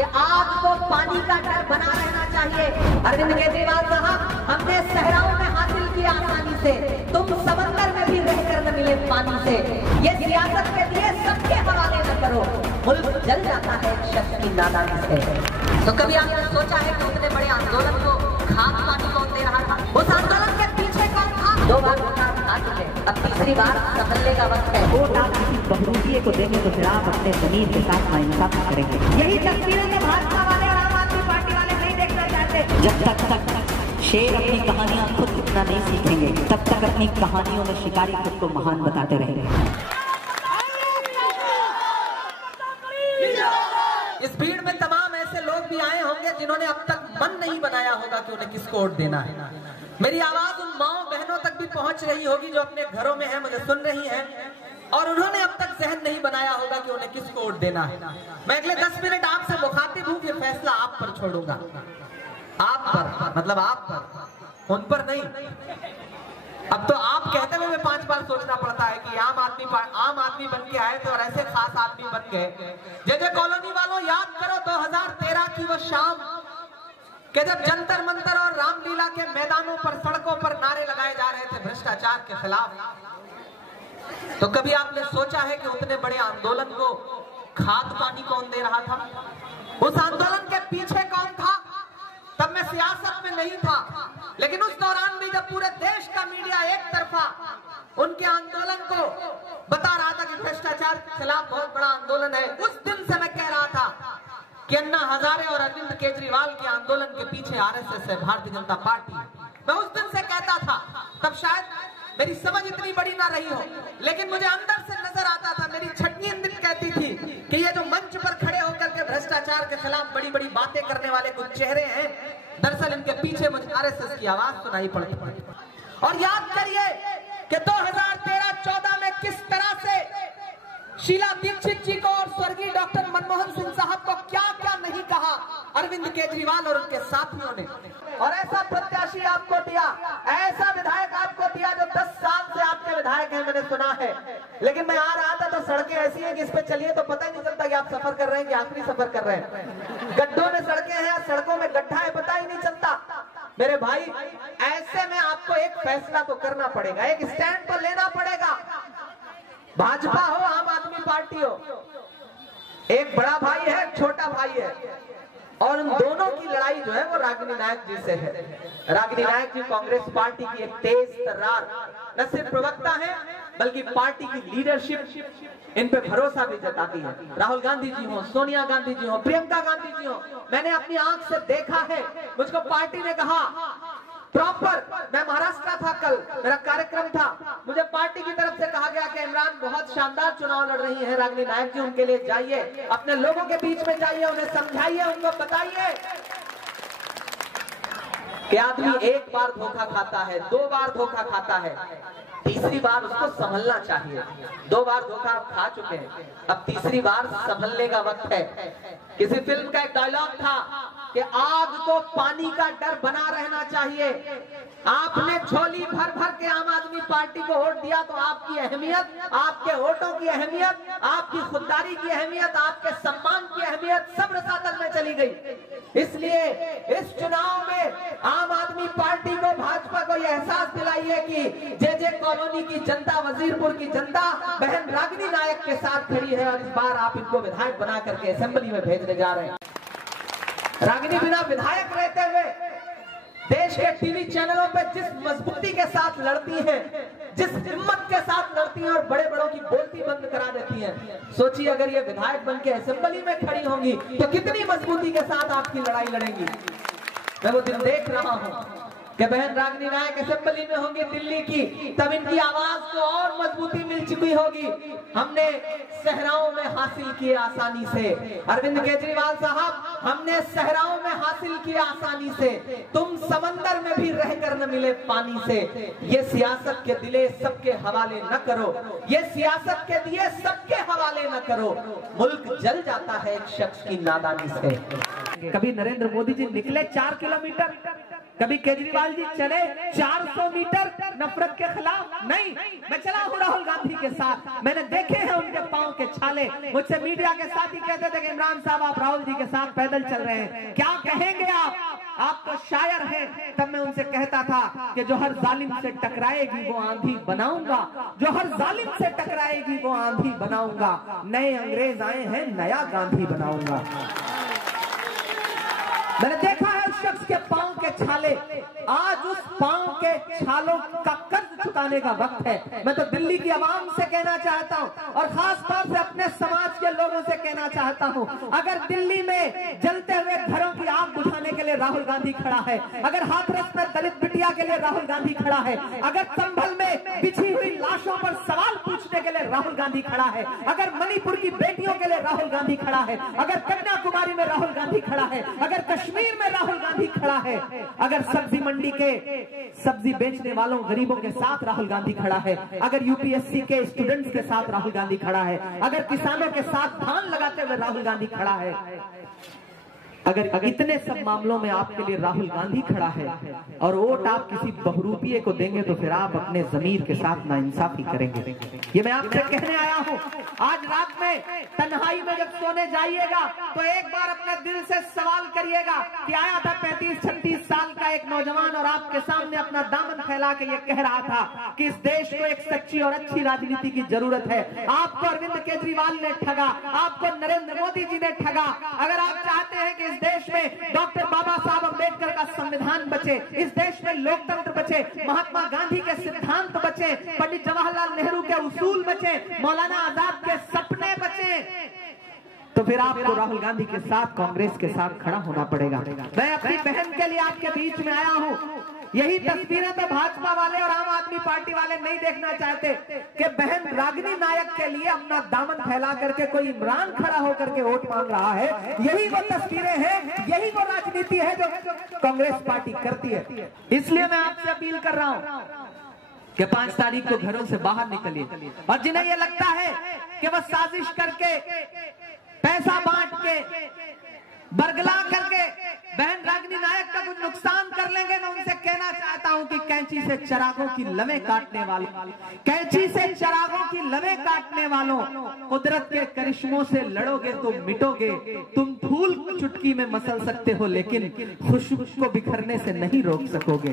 कि आग को पानी का डर बना रहना चाहिए। अरविंद केजरीवाल साहब, हमने सहराओं में हासिल किया आसानी से, तुम समंदर में भी रहकर न मिले पानी से। ये सियासत के लिए सबके हवाले न करो, मुल्क जल जाता है एक शख्स की नादानी से। तो कभी आपने सोचा है कि उतने बड़े आंदोलन को खाद पानी कौन दे रहा था? उस आंदोलन के पीछे कौन था? 2 बार वोट आ चुके, अब तीसरी बार संभलने का वक्त है। वोट आप किसी बहरूपिये को देंगे तो फिर आप अपने जमीन के साथ नाइंसाफ करेंगे। यही तस्वीरें तो भाजपा वाले और आम आदमी पार्टी वाले नहीं देखना चाहते। जब तक शेर अपनी कहानियां खुद लिखना नहीं सीखेंगे, तब तक अपनी कहानियों में शिकारी खुद को महान बताते रहेंगे। इस भीड़ में तमाम ऐसे लोग भी आए होंगे जिन्होंने अब तक मन नहीं बनाया होगा कि उन्हें किसको वोट देना है। मेरी आवाज उन माओ बहनों तक भी पहुंच रही होगी जो अपने घरों में हैं, मुझे सुन रही हैं, और उन्होंने अब तक जहन नहीं बनाया होगा कि उन्हें किसको वोट देना है। मैं अगले 10 मिनट आपसे मुखातिब हूं, फिर फैसला आप पर छोड़ूंगा। आप पर मतलब आप पर, उन पर नहीं। अब तो आप कहते हुए 5 बार सोचना पड़ता है कि आम आदमी बन के आए थे और ऐसे खास आदमी बन गए। जे कॉलोनी वालों, याद करो 2013 की वो शाम कि जब जंतर मंतर और रामलीला के मैदानों पर, सड़कों पर नारे लगाए जा रहे थे भ्रष्टाचार के खिलाफ। तो कभी आपने सोचा है कि उतने बड़े आंदोलन को खाद पानी कौन दे रहा था? उस आंदोलन के पीछे कौन था? तब मैं सियासत में नहीं था, लेकिन उस दौरान भी जब पूरे देश का मीडिया एक तरफा उनके आंदोलन को बता रहा था कि भ्रष्टाचार के खिलाफ बहुत बड़ा आंदोलन है, उस दिन से मैं कह रहा था कि अन्ना हजारे और अरविंद केजरीवाल के आंदोलन के पीछे आरएसएस है, भारतीय जनता पार्टी। मैं उस दिन से कहता था, तब शायद मेरी समझ इतनी बड़ी ना रही हो, लेकिन मुझे अंदर से नजर आता था। मेरी छठवीं अंदर कहती थी कि ये जो मंच पर खड़े होकर के भ्रष्टाचार के खिलाफ बड़ी बड़ी बातें करने वाले कुछ चेहरे हैं, दरअसल इनके पीछे मुझे आरएसएस की आवाज सुनाई पड़ती। और याद करिए कि 2013-14 में किस तरह से शीला दीक्षित जी को और स्वर्गीय डॉक्टर मनमोहन सिंह साहब को क्या क्या नहीं कहा अरविंद केजरीवाल और उनके साथियों ने। और ऐसा प्रत्याशी आपको दिया, ऐसा विधायक आपको दिया जो 10 साल से आपके विधायक हैं, मैंने सुना है। लेकिन मैं आ रहा था तो सड़कें ऐसी हैं कि इस पे चलिए तो पता ही नहीं चलता कि आप सफर कर रहे हैं कि आखिरी सफर कर रहे हैं। गड्ढों में सड़कें हैं, सड़कों में गड्ढा है, पता ही नहीं चलता। मेरे भाई, ऐसे में आपको एक फैसला तो करना पड़ेगा, एक स्टैंड तो लेना पड़ेगा। भाजपा हो, आम आदमी पार्टी हो, एक बड़ा भाई है, एक छोटा भाई है, और उन दोनों की लड़ाई जो है वो रागिनी नायक जी से है। रागिनी नायक जी कांग्रेस पार्टी की एक तेज तर्रार न सिर्फ प्रवक्ता है, बल्कि पार्टी की लीडरशिप इन पे भरोसा भी जताती है। राहुल गांधी जी हो, सोनिया गांधी जी हो, प्रियंका गांधी जी हो, मैंने अपनी आंख से देखा है। मुझको पार्टी ने कहा प्रॉपर, मैं महाराष्ट्र था, कल मेरा कार्यक्रम था, मुझे पार्टी की तरफ से कहा गया कि इमरान बहुत शानदार चुनाव लड़ रही है रागिनी नायक जी, उनके लिए जाइए, अपने लोगों के बीच में जाइए, उन्हें समझाइए, उनको बताइए कि आदमी एक बार धोखा खाता है, 2 बार धोखा खाता है, तीसरी बार उसको संभलना चाहिए। 2 बार धोखा आप खा चुके हैं, अब तीसरी बार संभलने का वक्त है। किसी फिल्म का एक डायलॉग था कि आग को पानी का डर बना रहना चाहिए। आपने झोली भर भर के आम आदमी पार्टी को वोट दिया तो आपकी अहमियत, आपके वोटों की अहमियत, आपकी खुददारी की अहमियत, आपके सम्मान की अहमियत सब रसातल में चली गई। इसलिए इस चुनाव में आम आदमी पार्टी को, भाजपा को यह एहसास दिलाइए कि जे कॉलोनी की जनता, वजीरपुर की जनता बहन रागिनी नायक के साथ खड़ी है, और इस बार आप इनको विधायक बना करके असेंबली में भेजने जा रहे हैं। रागिनी बिना विधायक रहते हुए देश के टीवी चैनलों पे जिस मजबूती के साथ लड़ती हैं, जिस हिम्मत के साथ लड़ती हैं और बड़े बड़ों की बोलती बंद करा देती हैं, सोचिए अगर ये विधायक बन के असेंबली में खड़ी होंगी तो कितनी मजबूती के साथ आपकी लड़ाई लड़ेंगी। मैं वो दिन देख रहा हूं कि बहन रागिनी नायक असेंबली में होंगी दिल्ली की, तब इनकी आवाज को और मजबूती मिल चुकी होगी। हमने सहराओं में हासिल किए आसानी से, अरविंद केजरीवाल साहब, हमने सहराओं में हासिल किया आसानी से, तुम समंदर में भी रहकर न मिले पानी से। ये सियासत के दिले सबके हवाले न करो, ये सियासत के दिए सबके हवाले न करो, मुल्क जल जाता है एक शख्स की नादानी से। कभी नरेंद्र मोदी जी निकले 4 किलोमीटर कभी केजरीवाल जी चले 400 मीटर नफरत के खिलाफ? नहीं, मैं चला हूँ राहुल गांधी के साथ, मैंने देखे हैं उनके पांव के छाले। मुझसे मीडिया के साथ ही कहते थे कि इमरान साहब आप राहुल जी के साथ पैदल चल रहे हैं, क्या कहेंगे आप तो शायर हैं। तब मैं उनसे कहता था कि जो हर जालिम से टकराएगी वो आंधी बनाऊंगा, जो हर जालिम से टकराएगी वो आंधी बनाऊंगा, नए अंग्रेज आए हैं नया गांधी बनाऊंगा। मैंने देखा है उस शख्स के पांव के छाले, आज उस पांव के छालों का कर्ज चुकाने का वक्त है। मैं तो दिल्ली की आवाम से कहना चाहता हूं और खास तौर से अपने समाज के लोगों से कहना चाहता हूं, अगर दिल्ली में जलते हुए घरों की आग बुझाने के लिए राहुल गांधी खड़ा है, अगर हाथरस में दलित बिटिया के लिए राहुल गांधी खड़ा है, अगर संभल में बिछी हुई लाशों पर सवाल पूछने के लिए राहुल गांधी खड़ा है, अगर मणिपुर की बेटियों के लिए राहुल गांधी खड़ा है, अगर कन्याकुमारी में राहुल गांधी खड़ा है, अगर कश्मीर में राहुल गांधी खड़ा है, अगर सब्जी मंडी के सब्जी बेचने वालों गरीबों के साथ राहुल गांधी खड़ा है, अगर यूपीएससी के स्टूडेंट्स के साथ राहुल गांधी खड़ा है, अगर किसानों के साथ धान लगाते हुए राहुल गांधी खड़ा है, अगर इतने सब मामलों में आपके लिए राहुल गांधी खड़ा है और वोट आप किसी बहुरूपिये को देंगे तो फिर आप अपने जमीर के साथ नाइंसाफी करेंगे। ये मैं आपसे कहने आया हूं। आज रात में तन्हाई में जब सोने जाइएगा तो एक बार अपने दिल से सवाल करिएगा कि आया था 35-36 साल का एक नौजवान और आपके सामने अपना दामन फैला के ये कह रहा था कि इस देश को एक सच्ची और अच्छी राजनीति की जरूरत है। आपको अरविंद केजरीवाल ने ठगा, आपको नरेंद्र मोदी जी ने ठगा। अगर आप चाहते हैं कि इस देश में डॉक्टर बाबा साहब अम्बेडकर का संविधान बचे, इस देश में लोकतंत्र बचे, महात्मा गांधी के सिद्धांत बचे, पंडित जवाहरलाल नेहरू के उसूल बचे, मौलाना आजाद के सपने बचे, तो फिर आपको राहुल गांधी के साथ कांग्रेस के साथ खड़ा होना पड़ेगा। मैं अपनी बहन के लिए आपके बीच में आया हूं। यही तस्वीरें तो भाजपा वाले और आम आदमी पार्टी वाले नहीं देखना चाहते कि बहन रागिनी नायक के लिए अपना दामन फैला करके कोई इमरान खड़ा होकर के वोट मांग रहा है। यही वो तस्वीरें हैं, यही वो राजनीति है जो कांग्रेस पार्टी करती है। इसलिए मैं आपसे अपील कर रहा हूं कि 5 तारीख को घरों से बाहर निकलिए और जिन्हें यह लगता है कि वह साजिश करके, पैसा बांट के, बरगला करके बहन रागिनी नायक का कुछ नुकसान कर लेंगे, मैं उनसे कहना चाहता हूं कि कैंची से चरागों की लवें काटने वालों, कैंची से चरागों की लवें काटने वालों, कुदरत के करिश्मों से लड़ोगे तो मिटोगे। तुम फूल चुटकी में मसल सकते हो लेकिन खुशबू को बिखरने से नहीं रोक सकोगे।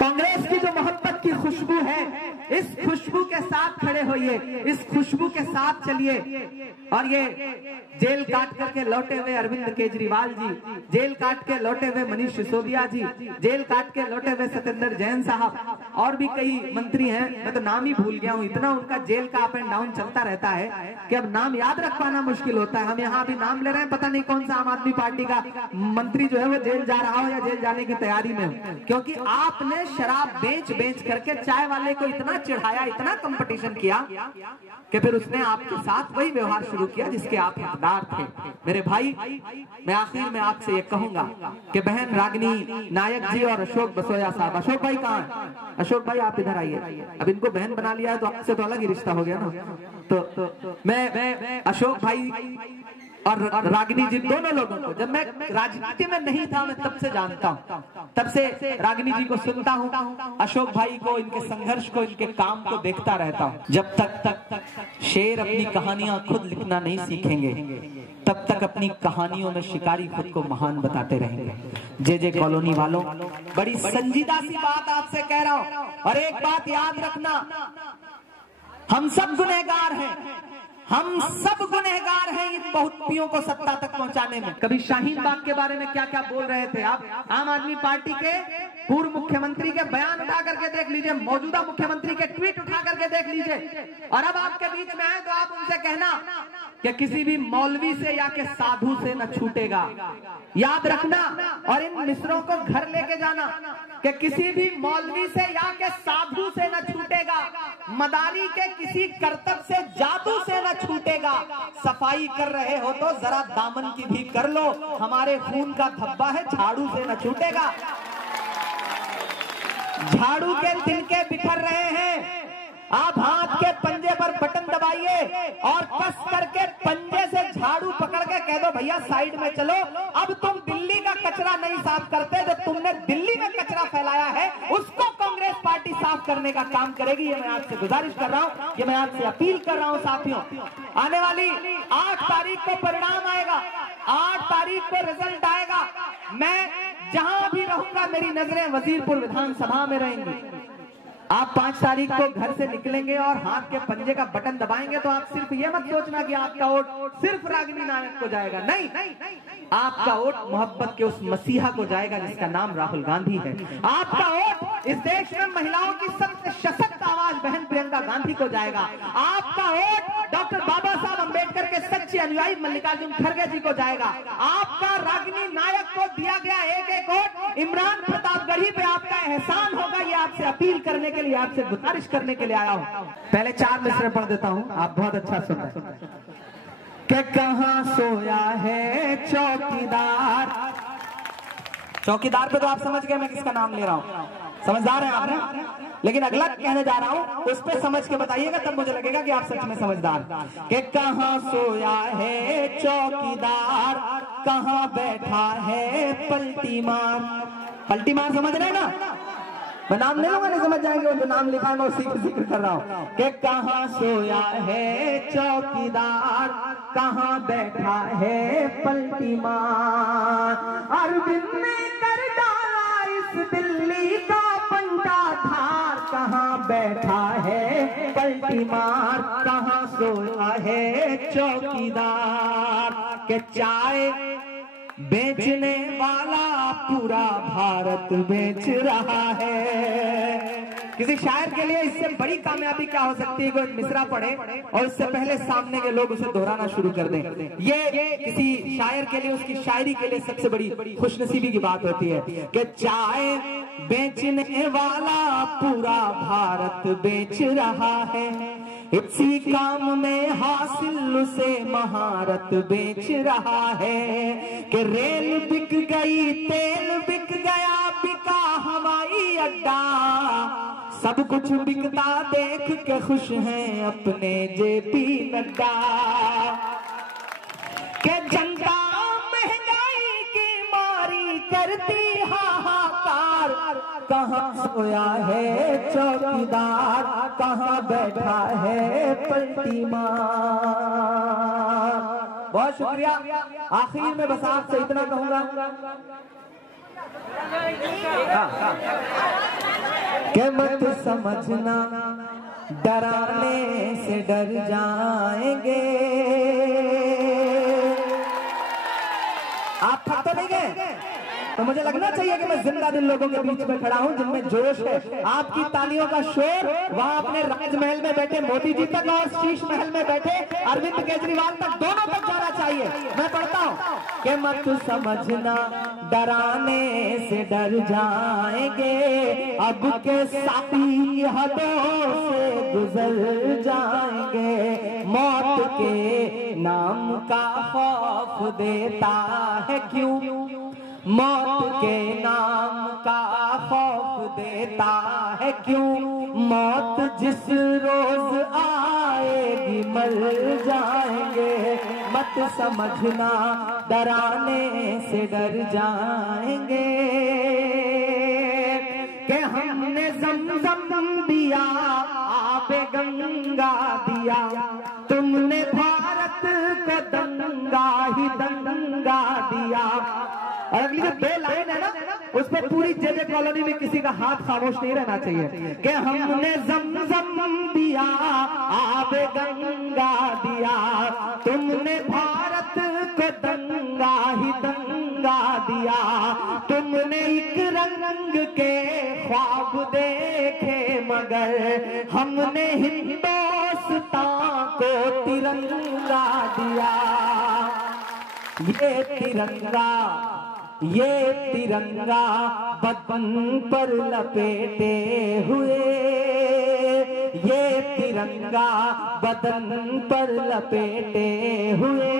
कांग्रेस की जो मोहब्बत की खुशबू है, इस खुशबू के साथ खड़े होइए, इस खुशबू के साथ चलिए। और ये जेल काट करके लौटे हुए अरविंद केजरीवाल जी, जेल काट के लौटे हुए मनीष सिसोदिया जी, जेल काट के लौटे हुए सत्येंद्र जैन साहब, और भी कई मंत्री हैं, मैं तो नाम ही भूल गया हूं, इतना उनका जेल का अप एंड डाउन चलता रहता है कि अब नाम याद रख पाना मुश्किल होता है। हम यहाँ भी नाम ले रहे हैं, पता नहीं कौन सा आम आदमी पार्टी का मंत्री जो है वो जेल जा रहा हो या जेल जाने की तैयारी में हो, क्योंकि आपने शराब बेच करके चाय वाले को इतना चिढ़ाया, इतना कंपटीशन किया कि फिर उसने आपके साथ वही व्यवहार शुरू किया जिसके आप हकदार थे। मेरे भाई, मैं आखिर में आपसे ये कहूंगा कि बहन रागिनी नायक जी और अशोक बसोया साहब, अशोक भाई कहाँ है? अशोक भाई आप इधर आइए। अब इनको बहन बना लिया है तो आपसे तो अलग ही रिश्ता हो गया ना। तो मैं अशोक भाई और रागिनी जी दोनों लोगों को, जब मैं राजनीति में नहीं था मैं तब से जानता हूं, तब से रागिनी जी को सुनता हूं, अशोक भाई को, इनके संघर्ष को, इनके काम को देखता रहता हूं। जब तक शेर अपनी कहानियां खुद लिखना नहीं सीखेंगे तब तक अपनी कहानियों में शिकारी खुद को महान बताते रहेंगे। जे कॉलोनी वालों, बड़ी संजीदा सी बात आपसे कह रहा हूं और एक बात याद रखना, हम सब गुनहगार हैं, हम सब गुनहगार हैं इन बहुरूपियों को सत्ता तक पहुंचाने में। कभी शाहीन बाग के बारे में क्या क्या बोल रहे थे आप, आम आदमी पार्टी के पूर्व मुख्यमंत्री के बयान उठा करके देख लीजिए, मौजूदा मुख्यमंत्री के ट्वीट उठा करके देख लीजिए, और अब आपके बीच में आए तो आप उनसे कहना कि किसी भी मौलवी से या के साधु से न छूटेगा। याद रखना और इन मिस्रों को घर लेके जाना कि किसी भी मौलवी से या के साधु से न छूटेगा, मदारी के किसी करतब से, जादू से न छूटेगा। सफाई कर रहे हो तो जरा दामन की भी कर लो, हमारे खून का धब्बा है, झाड़ू से न छूटेगा। झाड़ू के तिनके बिखर रहे हैं, आप हाथ के पंजे पर बटन दबाइए और कस करके पंजे से झाड़ू पकड़ के कह दो भैया साइड में चलो, अब तुम दिल्ली का कचरा नहीं साफ करते, जो तुमने दिल्ली में कचरा फैलाया है उसको कांग्रेस पार्टी साफ करने का काम करेगी। ये मैं आपसे गुजारिश कर रहा हूं, ये मैं आपसे अपील कर रहा हूं साथियों। आने वाली 8 तारीख को परिणाम आएगा, 8 तारीख को रिजल्ट आएगा। मैं जहां भी रहूंगा मेरी नजरें वजीरपुर विधानसभा में रहेंगी। आप 5 तारीख को घर से निकलेंगे और हाथ के पंजे का बटन दबाएंगे तो आप सिर्फ ये मत सोचना कि आपका वोट सिर्फ रागिनी नायक को जाएगा, नहीं, आपका वोट मोहब्बत के उस मसीहा को जाएगा जिसका नाम राहुल गांधी है। आपका वोट इस देश में महिलाओं की सबसे सशक्त आवाज बहन प्रियंका गांधी को जाएगा। आपका वोट डॉक्टर बाबा साहब अंबेडकर के सच्चे अनुयायी मल्लिकार्जुन खड़गे जी को जाएगा। आपका रागिनी नायक को दिया गया एक वोट इमरान प्रतापगढ़ी पे आपका एहसान होगा। ये आपसे अपील करने के लिए, आपसे गुजारिश करने के लिए आया हूं। पहले 4 मिसरे पढ़ देता हूं, आप बहुत अच्छा सुन रहे हैं। कि कहां सोया है चौकीदार। चौकीदार पे तो आप समझ गए मैं किसका नाम ले रहा हूं, समझदार है आप ना? लेकिन अगला कहने जा रहा हूं उस पे समझ के बताइएगा, तब मुझे लगेगा कि आप सच में समझदार। कि कहां सोया है चौकीदार, कहां बैठा है पलटी मार। पलटी मार समझ रहे ना? मैं नाम ले लूंगा, नहीं समझ जाएंगे, जो नाम लिखा है मैं उसी का जिक्र कर रहा हूं। कि कहां सोया है चौकीदार, कहां बैठा है पलटी मार। अरविंद ने कर डाला इस दिल्ली का पंटा धार, कहां बैठा है पलटी मार, कहां सोया है चौकीदार। के चाय बेचने वाला पूरा भारत बेच रहा है। किसी शायर के लिए इससे बड़ी कामयाबी क्या हो सकती है? कोई मिसरा पढ़े और उससे पहले सामने के लोग उसे दोहराना शुरू कर दें। ये किसी शायर के लिए, उसकी शायरी के लिए सबसे बड़ी खुशनसीबी की बात होती है कि चाय बेचने वाला पूरा भारत बेच रहा है। इसी काम में हासिल उसे महारत बेच रहा है। कि रेल बिक गई, तेल बिक गया, बिका हवाई अड्डा, सब कुछ बिकता देख के खुश हैं अपने जेपी नड्डा। के जनता महंगाई की मारी करती हाहाकार, कहां सोया है चौकीदार, कहां बैठा है पलटी मार। बहुत शुक्रिया। आखिर में बस आपसे इतना कहूंगा कि मत समझना डराने से डर जाएंगे। आप थक तो नहीं गए? तो मुझे लगना चाहिए कि मैं जिंदा दिल लोगों के बीच में खड़ा हूं जिनमें जोश है। आपकी तालियों का शोर वहां अपने राजमहल में बैठे मोदी जी तक और शीश महल में बैठे अरविंद केजरीवाल तक, दोनों तक जाना चाहिए। मैं पढ़ता हूं कि मत समझना डराने से डर जाएंगे, अब के साथी हदों से गुजर जाएंगे। मौत के नाम का खौफ देता है क्यों, मौत के नाम का खौफ देता है क्यों। मौत जिस रोज आएगी मर जाएंगे। मत समझना डराने से डर जाएंगे। कि हमने ज़मज़म दिया, आबे गंगा दिया, तुमने भारत को दंगा ही दंगा दिया। और अगली जो 2 लाइन है ना, उस पर पूरी जेजे कॉलोनी में किसी का हाथ खामोश नहीं रहना चाहिए। कि हमने ज़मज़म दिया, आबे गंगा दिया, तुमने भारत को दंगा ही दंगा दिया। तुमने एक रंग के ख्वाब देखे मगर हमने हिंदुस्तान को तिरंगा दिया। ये तिरंगा बदन पर लपेटे हुए, ये तिरंगा बदन पर लपेटे हुए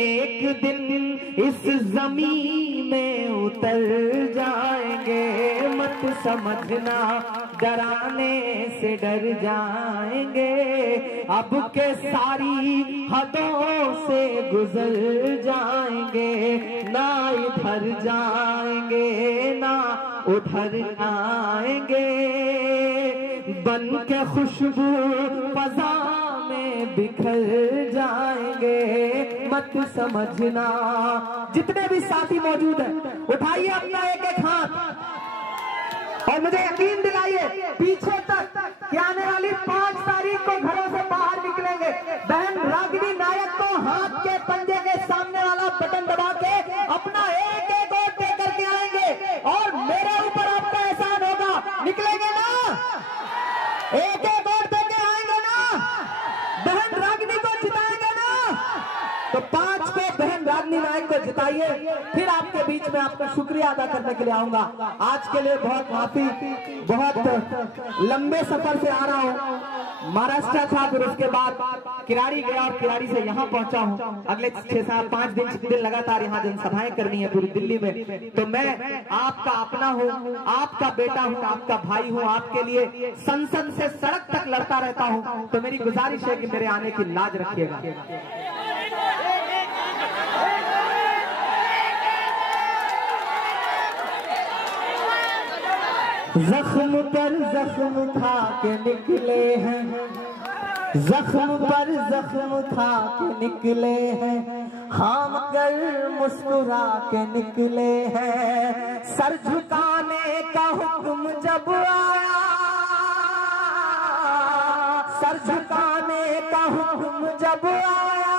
एक दिन इस जमीन में उतर जाएंगे। मत मत समझना डराने से डर जाएंगे, अब के सारी हदों से गुजर जाएंगे, ना इधर जाएंगे ना उधर आएंगे, बन के खुशबू फजा में बिखर जाएंगे, मत समझना। जितने भी साथी मौजूद हैं उठाइए अपना एक एक हाथ और मुझे यकीन दिलाइए पीछे तक कि आने वाली 5 तारीख को घरों से बाहर निकलेंगे। बहन रागिनी नायक को हाथ के पंजे के सामने वाला बटन दबा के अपना एक एक वोट दे करके आएंगे और मेरे ऊपर आपका एहसान होगा। निकलेंगे ना? एक एक वोट देके आएंगे ना? बहन रागिनी को जिताएंगे ना? तो 5 को बहन रागिनी नायक को जिताइए। फिर आपके बीच में आपका शुक्रिया अदा करने के लिए आऊंगा। आज के लिए बहुत माफी, बहुत लंबे सफर से आ रहा हूँ। महाराष्ट्र था, फिर उसके बाद किराड़ी गया और किराड़ी से यहाँ पहुंचा हूँ। अगले 6-5 दिन लगातार यहाँ जनसभाएं करनी है पूरी दिल्ली में। तो मैं आपका अपना हूँ, आपका बेटा हूँ, आपका भाई हूँ, आपके लिए संसद से सड़क तक लड़ता रहता हूँ। तो मेरी गुजारिश है कि मेरे आने की लाज रखिएगा। जख्म पर जख्म खा के निकले हैं, जख्म पर जख्म खा के निकले हैं, हम कर मुस्कुरा के निकले हैं। सर झुकाने का हुक्म जब आया, सर झुकाने का हुक्म जब आया,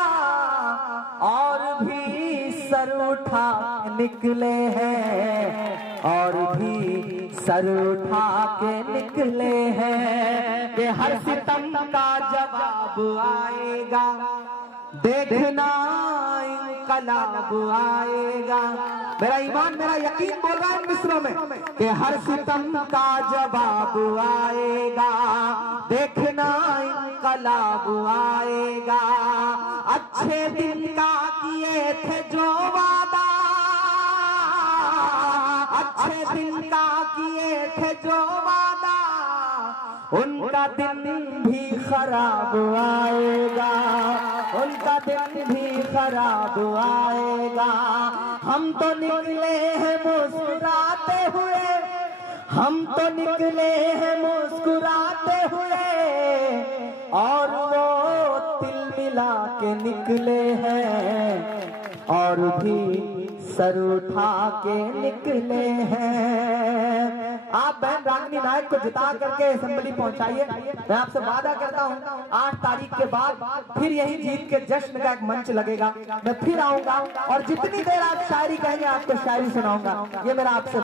और भी सर उठा के निकले हैं, और भी सर उठा के निकले हैं। कि हर सितम का जवाब आएगा, देखना इनकलाब आएगा। मेरा ईमान, मेरा यकीन बोल रहा है इन मिसरों में कि हर सितम का जवाब आएगा, देखना इनकलाब आएगा। अच्छे दिन का किए थे जो वादा, अच्छे दिन का किए थे जो वादा, उनका दिन भी खराब आएगा, उनका दिन भी खराब आएगा। हम तो निकले हैं मुस्कुराते हुए, हम तो निकले हैं मुस्कुराते हुए, और वो तिल मिला के निकले हैं, और भी सर उठा के निकले हैं। आप बहन रागिनी नायक को जिता करके असेंबली पहुंचाइए। मैं आपसे वादा करता हूं 8 तारीख के बाद फिर यही जीत के जश्न का एक मंच लगेगा। मैं फिर आऊंगा और जितनी देर आप शायरी कहेंगे आपको शायरी सुनाऊंगा। ये मेरा आपसे